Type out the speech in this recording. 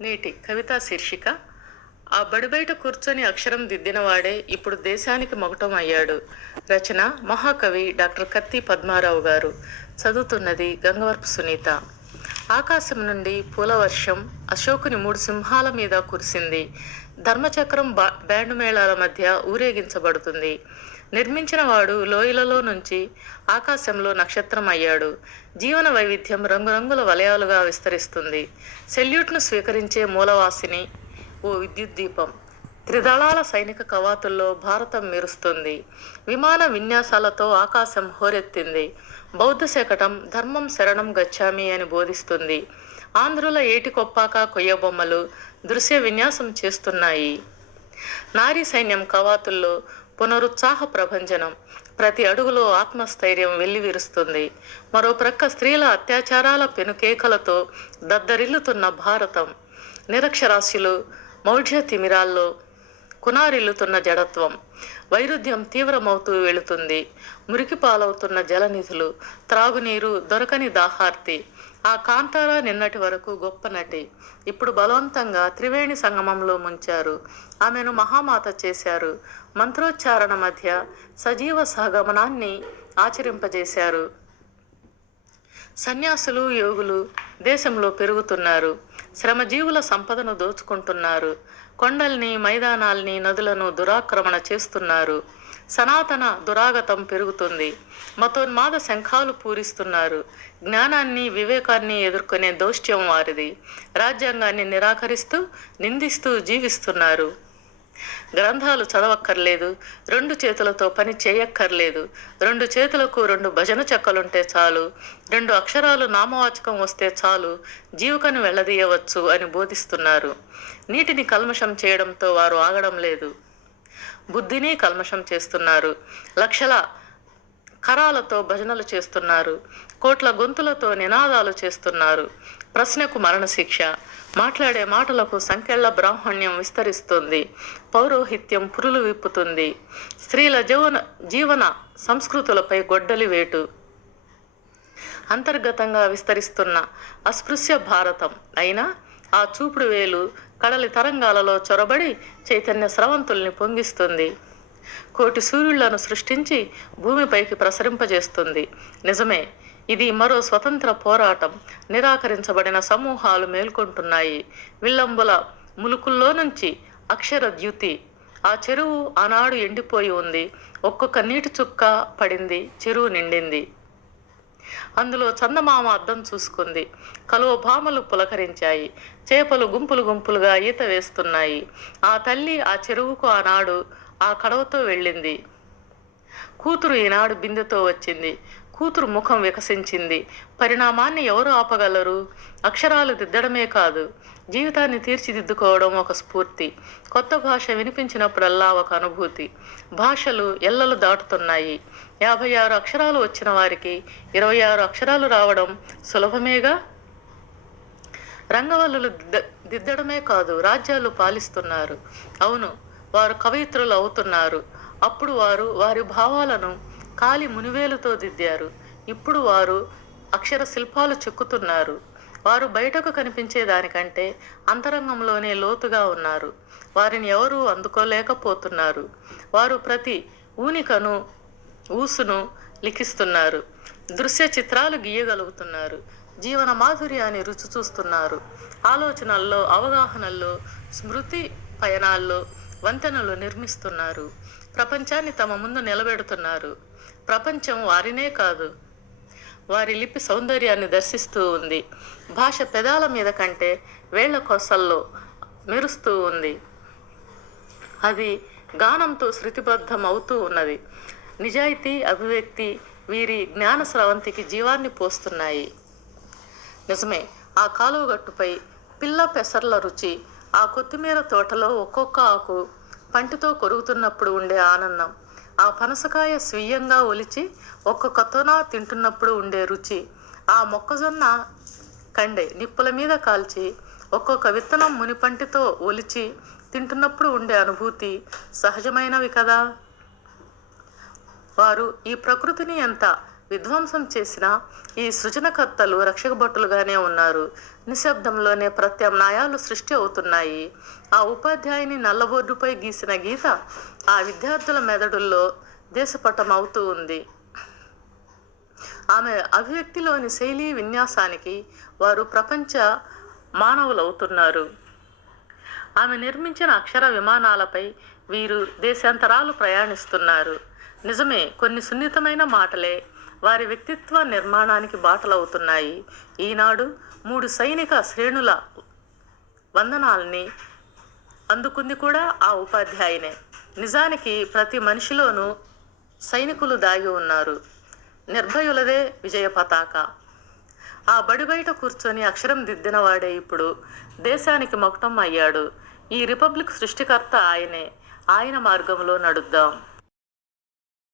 నేటి కవితా శీర్షిక ఆ బడి బయట కూర్చొని అక్షరం దిద్దినవాడే ఇప్పుడు దేశానికి మొగటం అయ్యాడు రచన మహాకవి డాక్టర్ కత్తి పద్మారావు గారు. చదువుతున్నది గంగవరపు సునీత. ఆకాశం నుండి పూలవర్షం అశోకుని మూడు సింహాల మీద కురిసింది. ధర్మచక్రం బా బ్యాండు మేళాల మధ్య ఊరేగించబడుతుంది. నిర్మించిన వాడు లోయలలో నుంచి ఆకాశంలో నక్షత్రం అయ్యాడు జీవన వైవిధ్యం రంగురంగుల వలయాలుగా విస్తరిస్తుంది. సెల్యూట్ను స్వీకరించే మూలవాసిని ఓ విద్యుత్ దీపం. త్రిదళాల సైనిక కవాతుల్లో భారతం మెరుస్తుంది. విమాన విన్యాసాలతో ఆకాశం హోరెత్తింది. బౌద్ధ శకటం ధర్మం శరణం గచ్చామి అని బోధిస్తుంది. ఆంధ్రుల ఏటికొప్పాక కొయ్యబొమ్మలు దృశ్య విన్యాసం చేస్తున్నాయి. నారీ సైన్యం కవాతుల్లో పునరుత్సాహ ప్రభంజనం ప్రతి అడుగులో ఆత్మస్థైర్యం వెల్లివిరుస్తుంది. మరో ప్రక్క స్త్రీల అత్యాచారాల పెనుకేకలతో దద్దరిల్లుతున్న భారతం. నిరక్షరాస్యులు మౌఢ్య తిమిరాల్లో కునారిల్లుతున్న జడత్వం. వైరుధ్యం తీవ్రమవుతూ వెళుతుంది. మురికి పాలవుతున్న జలనిధులు త్రాగునీరు దొరకని దాహార్తి. ఆ కాంతార నిన్నటి వరకు గొప్ప నటి. ఇప్పుడు బలవంతంగా త్రివేణి సంగమంలో ముంచారు. ఆమెను మహామాత చేశారు. మంత్రోచ్చారణ మధ్య సజీవ సహగమనాన్ని ఆచరింపజేశారు. సన్యాసులు యోగులు దేశంలో పెరుగుతున్నారు. శ్రమజీవుల సంపదను దోచుకుంటున్నారు. కొండల్ని మైదానాల్ని నదులను దురాక్రమణ చేస్తున్నారు. సనాతన దురాగతం పెరుగుతుంది. మతోన్మాద శంఖాలు పూరిస్తున్నారు. జ్ఞానాన్ని వివేకాన్ని ఎదుర్కొనే దౌష్ట్యం వారిది. రాజ్యాంగాన్ని నిరాకరిస్తూ నిందిస్తూ జీవిస్తున్నారు. గ్రంథాలు చదవక్కర్లేదు రెండు చేతులతో పని చేయక్కర్లేదు రెండు చేతులకు రెండు భజన చెక్కలుంటే చాలు రెండు అక్షరాలు నామవాచకం వస్తే చాలు జీవికను వెళ్ళదీయవచ్చు అని బోధిస్తున్నారు. నీటిని కల్మషం చేయడంతో వారు ఆగడం లేదు. బుద్ధిని కల్మషం చేస్తున్నారు. లక్షల కరాలతో భజనలు చేస్తున్నారు. కోట్ల గొంతులతో నినాదాలు చేస్తున్నారు. ప్రశ్నకు మరణశిక్ష. మాట్లాడే మాటలకు సంకెళ్ళ బ్రాహ్మణ్యం విస్తరిస్తుంది. పౌరోహిత్యం పురులు విప్పుతుంది. స్త్రీల జీవన జీవన సంస్కృతులపై గొడ్డలి వేటు. అంతర్గతంగా విస్తరిస్తున్న అస్పృశ్య భారతం. అయినా ఆ చూపుడు వేలు కడలి తరంగాలలో చొరబడి చైతన్య స్రవంతుల్ని పొంగిస్తుంది. కోటి సూర్యులను సృష్టించి భూమిపైకి ప్రసరింపజేస్తుంది. నిజమే ఇది మరో స్వతంత్ర పోరాటం. నిరాకరించబడిన సమూహాలు మేల్కొంటున్నాయి. విల్లంబుల ములుకుల్లో నుంచి అక్షర ద్యుతి. ఆ చెరువు ఆనాడు ఎండిపోయి ఉంది. ఒక్కొక్క నీటి చుక్క పడింది చెరువు నిండింది. అందులో చందమామ అద్దం చూసుకుంది. కలువ భామలు పులకరించాయి. చేపలు గుంపులు గుంపులుగా ఈత వేస్తున్నాయి. ఆ తల్లి ఆ చెరువుకు ఆనాడు ఆ కడవతో వెళ్ళింది. కూతురు ఈనాడు బిందెతో వచ్చింది. కూతురు ముఖం వికసించింది. పరిణామాన్ని ఎవరు ఆపగలరు? అక్షరాలు దిద్దడమే కాదు. జీవితాన్ని తీర్చిదిద్దుకోవడం ఒక స్ఫూర్తి. కొత్త భాష వినిపించినప్పుడల్లా ఒక అనుభూతి. భాషలు ఎల్లలు దాటుతున్నాయి. యాభై ఆరు అక్షరాలు వచ్చిన వారికి ఇరవై ఆరు అక్షరాలు రావడం సులభమేగా? రంగవల్లులు దిద్ద దిద్దడమే కాదు రాజ్యాలు పాలిస్తున్నారు. అవును వారు కవయిత్రులు అవుతున్నారు అప్పుడు వారు వారి భావాలను కాలి మునివేలుతో దిద్దారు. ఇప్పుడు వారు అక్షర శిల్పాలు చెక్కుతున్నారు. వారు బయటకు కనిపించే దానికంటే అంతరంగంలోనే లోతుగా ఉన్నారు. వారిని ఎవరూ అందుకోలేకపోతున్నారు. వారు ప్రతి ఊనికను ఊసును లిఖిస్తున్నారు. దృశ్య చిత్రాలు గీయగలుగుతున్నారు. జీవన మాధుర్యాన్ని రుచి చూస్తున్నారు. ఆలోచనల్లో అవగాహనల్లో స్మృతి పయనాల్లో వంతెనలు నిర్మిస్తున్నారు. ప్రపంచాన్ని తమ ముందు నిలబెడుతున్నారు. ప్రపంచం వారినే కాదు వారి లిపి సౌందర్యాన్ని దర్శిస్తూ ఉంది. భాష పెదాల మీద కంటే వేళ్ళ కొసల్లో మెరుస్తూ ఉంది. అది గానంతో శృతిబద్ధం అవుతూ ఉన్నది. నిజాయితీ అభివ్యక్తి వీరి జ్ఞాన స్రవంతికి జీవాన్ని పోస్తున్నాయి. నిజమే ఆ కాలువగట్టుపై పిల్ల పెసర్ల రుచి ఆ కొత్తిమీర తోటలో ఒక్కొక్క ఆకు పంటితో కొరుగుతున్నప్పుడు ఉండే ఆనందం. ఆ పనసకాయ స్వీయంగా ఒలిచి ఒక్కొక్కతోన తింటున్నప్పుడు ఉండే రుచి. ఆ మొక్కజొన్న కండే నిప్పుల మీద కాల్చి ఒక్కొక్క విత్తనం మునిపంటితో ఒలిచి తింటున్నప్పుడు ఉండే అనుభూతి సహజమైనవి కదా? వారు ఈ ప్రకృతిని ఎంత విధ్వంసం చేసిన ఈ సృజనకర్తలు రక్షకభటులుగానే ఉన్నారు. నిశ్శబ్దంలోనే ప్రత్యామ్నాయాలు సృష్టి అవుతున్నాయి. ఆ ఉపాధ్యాయుని నల్లబోర్డుపై గీసిన గీత ఆ విద్యార్థుల మెదడుల్లో దేశపటం అవుతూ ఉంది. ఆమె అభివ్యక్తిలోని శైలి విన్యాసానికి వారు ప్రపంచ మానవులవుతున్నారు. ఆమె నిర్మించిన అక్షర విమానాలపై వీరు దేశాంతరాలు ప్రయాణిస్తున్నారు. నిజమే కొన్ని సున్నితమైన మాటలే వారి వ్యక్తిత్వ నిర్మాణానికి బాటలవుతున్నాయి. ఈనాడు మూడు సైనిక శ్రేణుల వందనాల్ని అందుకుంది కూడా ఆ ఉపాధ్యాయునే. నిజానికి ప్రతి మనిషిలోనూ సైనికులు దాగి ఉన్నారు. నిర్భయులదే విజయ పతాక. ఆ బడి బయట కూర్చొని అక్షరం దిద్దినవాడే ఇప్పుడు దేశానికి మొకటం అయ్యాడు. ఈ రిపబ్లిక్ సృష్టికర్త ఆయనే. ఆయన మార్గంలో నడుద్దాం.